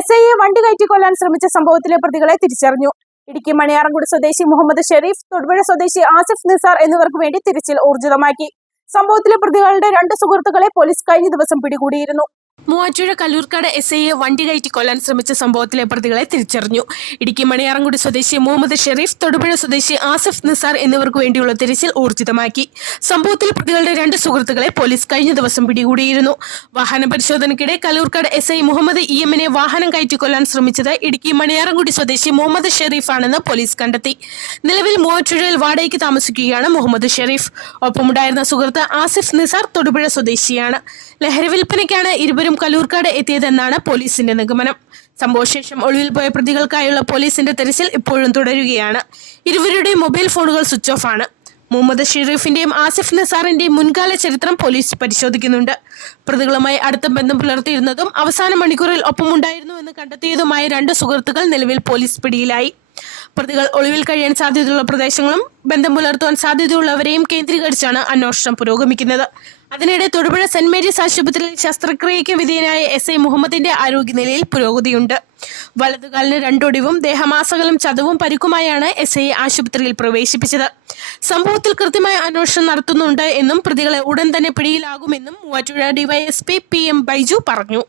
S ഐയെ വണ്ടി കയറ്റി കൊല്ലാൻ ശ്രമിച്ച സംഭവത്തിലെ പ്രതികളെ തിരിച്ചറിഞ്ഞു. ഇടുക്കി മണിയാറൻകുടി സ്വദേശി മുഹമ്മദ് ഷെരീഫ് തൊടുപുഴ സ്വദേശി ആസിഫ് നിസാർ എന്നിവർക്ക് വേണ്ടി തിരച്ചിൽ ഊർജിതമാക്കി. സംഭവത്തിലെ പ്രതികളുടെ രണ്ട് സുഹൃത്തുക്കളെ പോലീസ് കഴിഞ്ഞ ദിവസം പിടികൂടിയിരുന്നു. മൂവാറ്റുപുഴ കല്ലൂർക്കാട് എസ് ഐയെ വണ്ടി കയറ്റി കൊല്ലാൻ ശ്രമിച്ച സംഭവത്തിലെ പ്രതികളെ തിരിച്ചറിഞ്ഞു. ഇടുക്കി മണിയാറങ്കുടി സ്വദേശി മുഹമ്മദ് ഷെരീഫ് തൊടുപുഴ സ്വദേശി ആസിഫ് നിസാർ എന്നിവർക്ക് വേണ്ടിയുള്ള തിരച്ചിൽ ഊർജിതമാക്കി. സംഭവത്തിൽ പ്രതികളുടെ രണ്ട് സുഹൃത്തുക്കളെ പോലീസ് കഴിഞ്ഞ ദിവസം പിടികൂടിയിരുന്നു. വാഹന പരിശോധനയ്ക്കിടെ Kallurkkad S I Muhammad E എമ്മിനെ വാഹനം കയറ്റി കൊല്ലാൻ ശ്രമിച്ചത് ഇടുക്കി മണിയാറങ്കുടി സ്വദേശി മുഹമ്മദ് ഷെരീഫാണെന്ന് പോലീസ് കണ്ടെത്തി. നിലവിൽ മൂവാറ്റുപുഴയിൽ വാടകയ്ക്ക് താമസിക്കുകയാണ് മുഹമ്മദ് ഷെരീഫ്. ഒപ്പമുണ്ടായിരുന്ന സുഹൃത്ത് ആസിഫ് നിസാർ തൊടുപുഴ സ്വദേശിയാണ്. ലഹരി വിൽപ്പനയ്ക്കാണ് ഇരുവരും കല്ലൂർക്കാട് എത്തിയതെന്നാണ് പോലീസിന്റെ നിഗമനം. സംഭവശേഷം ഒളിവിൽ പോയ പ്രതികൾക്കായുള്ള പോലീസിന്റെ തെരച്ചിൽ ഇപ്പോഴും തുടരുകയാണ്. ഇരുവരുടെയും മൊബൈൽ ഫോണുകൾ സ്വിച്ച് ഓഫ് ആണ്. മുഹമ്മദ് ഷെരീഫിന്റെയും ആസിഫ് നസാറിന്റെയും മുൻകാല ചരിത്രം പോലീസ് പരിശോധിക്കുന്നുണ്ട്. പ്രതികളുമായി അടുത്ത ബന്ധം പുലർത്തിയിരുന്നതും അവസാന മണിക്കൂറിൽ ഒപ്പമുണ്ടായിരുന്നു എന്ന് കണ്ടെത്തിയതുമായ രണ്ട് സുഹൃത്തുക്കൾ നിലവിൽ പോലീസ് പിടിയിലായി. പ്രതികൾ ഒളിവിൽ കഴിയാൻ സാധ്യതയുള്ള പ്രദേശങ്ങളും ബന്ധം പുലർത്തുവാൻ സാധ്യതയുള്ളവരെയും കേന്ദ്രീകരിച്ചാണ് അന്വേഷണം പുരോഗമിക്കുന്നത്. അതിനിടെ തൊടുപുഴ സെന്റ് മേരീസ് ആശുപത്രിയിൽ ശസ്ത്രക്രിയയ്ക്ക് വിധേയനായ എസ് ഐ മുഹമ്മദിന്റെ ആരോഗ്യനിലയിൽ പുരോഗതിയുണ്ട്. വലതുകാലിന് രണ്ടൊടിവും ദേഹമാസകളും ചതവും പരിക്കുമായാണ് എസ് ഐ ആശുപത്രിയിൽ പ്രവേശിപ്പിച്ചത്. സംഭവത്തിൽ കൃത്യമായ അന്വേഷണം നടത്തുന്നുണ്ട് എന്നും പ്രതികളെ ഉടൻ തന്നെ പിടിയിലാകുമെന്നും Muvattupuzha DYSP P M Baiju പറഞ്ഞു.